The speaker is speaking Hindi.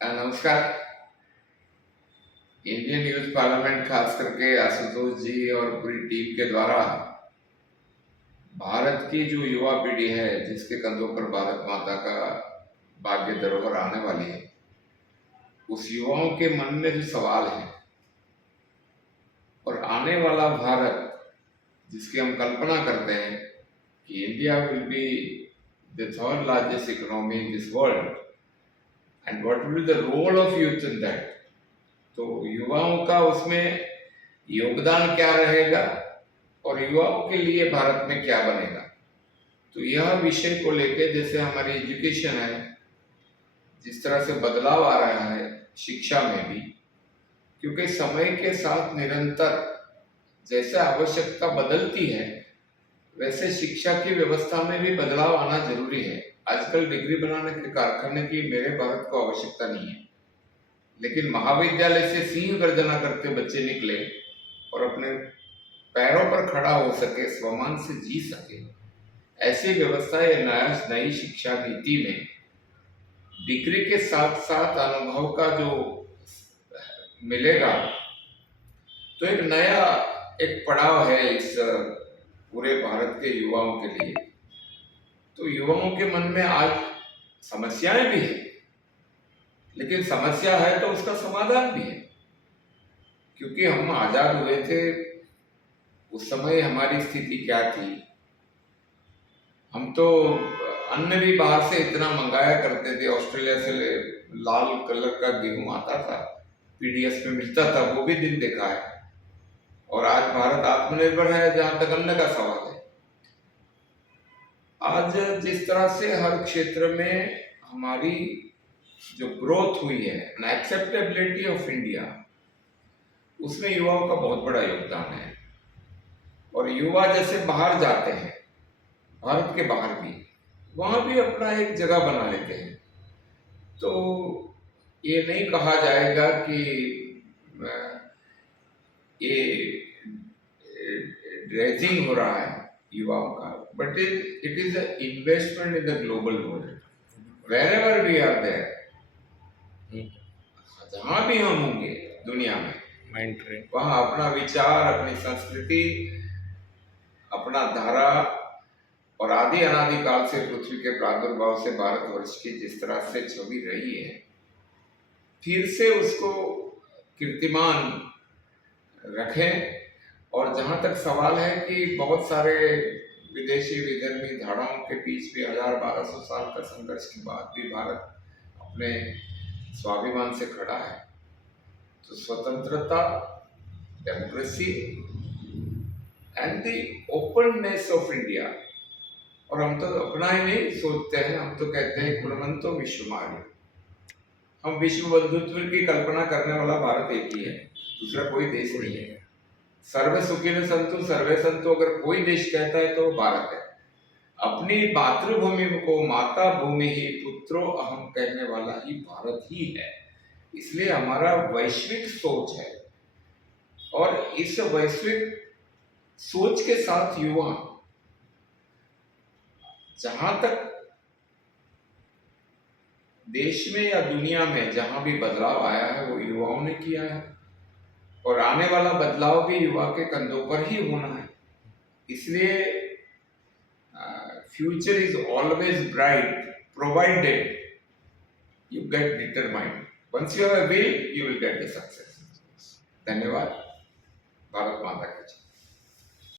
नमस्कार। इंडियन यूथ पार्लियामेंट खास करके आशुतोष जी और पूरी टीम के द्वारा भारत की जो युवा पीढ़ी है जिसके कंधों पर भारत माता का भाग्य धरोहर आने वाली है, उस युवाओं के मन में जो सवाल है और आने वाला भारत जिसकी हम कल्पना करते हैं कि India will be the third largest economy in this world and what will be the role of youth in that. तो युवाओं का उसमें योगदान क्या रहेगा और युवाओं के लिए भारत में क्या बनेगा, तो यह विषय को लेकर जैसे हमारी एजुकेशन है, जिस तरह से बदलाव आ रहा है शिक्षा में भी, क्योंकि समय के साथ निरंतर जैसे आवश्यकता बदलती है वैसे शिक्षा की व्यवस्था में भी बदलाव आना जरूरी है। आजकल डिग्री बनाने के कारखाने की मेरे भारत को आवश्यकता नहीं है, लेकिन महाविद्यालय से सिंह गर्जना करते बच्चे निकले और अपने पैरों पर खड़ा हो सके, स्वमान से जी सके, ऐसी व्यवस्था या नई शिक्षा नीति में डिग्री के साथ साथ अनुभव का जो मिलेगा, तो एक नया एक पड़ाव है इस पूरे भारत के युवाओं के लिए। तो युवाओं के मन में आज समस्याएं भी है, लेकिन समस्या है तो उसका समाधान भी है, क्योंकि हम आजाद हुए थे उस समय हमारी स्थिति क्या थी। हम तो अन्न भी बाहर से इतना मंगाया करते थे, ऑस्ट्रेलिया से लाल कलर का गेहूं आता था, पीडीएस में मिलता था, वो भी दिन देखा है। और आज भारत आत्मनिर्भर है जहां तक अन्न का सवाल है। आज जिस तरह से हर क्षेत्र में हमारी जो ग्रोथ हुई है, एक्सेप्टेबिलिटी ऑफ इंडिया, उसमें युवाओं का बहुत बड़ा योगदान है। और युवा जैसे बाहर जाते हैं, भारत के बाहर भी, वहां भी अपना एक जगह बना लेते हैं। तो ये नहीं कहा जाएगा कि ये ड्रेजिंग हो रहा है युवाओं का, but it is a investment in the global world. Wherever we are there, जहां भी हम होंगे दुनिया में, वहां अपना विचार, अपनी संस्कृति, अपना धारा और आदि अनादि काल से पृथ्वी के प्रादुर्भाव से भारतवर्ष की जिस तरह से छवि रही है, फिर से उसको कीर्तिमान रखें। और जहां तक सवाल है कि बहुत सारे विदेशी विधर्मी धाराओं के बीच भी 1000-1200 साल का संघर्ष के बाद भी भारत अपने स्वाभिमान से खड़ा है। तो स्वतंत्रता, democracy and the openness of India, और हम तो अपना ही नहीं सोचते हैं, हम तो कहते हैं गुणवंतो विश्वमार्य। हम विश्व बंधुत्व की कल्पना करने वाला भारत एक ही है, दूसरा कोई देश नहीं है। सर्वे सुखिन संतु सर्वे संतु अगर कोई देश कहता है तो भारत है। अपनी मातृभूमि को माता भूमि ही पुत्रो अहम कहने वाला ही भारत ही है। इसलिए हमारा वैश्विक सोच है, और इस वैश्विक सोच के साथ युवा, जहां तक देश में या दुनिया में जहां भी बदलाव आया है वो युवाओं ने किया है, और आने वाला बदलाव भी युवा के कंधों पर ही होना है। इसलिए future is always bright provided you get determined. Once you have a will, you will get the success. धन्यवाद।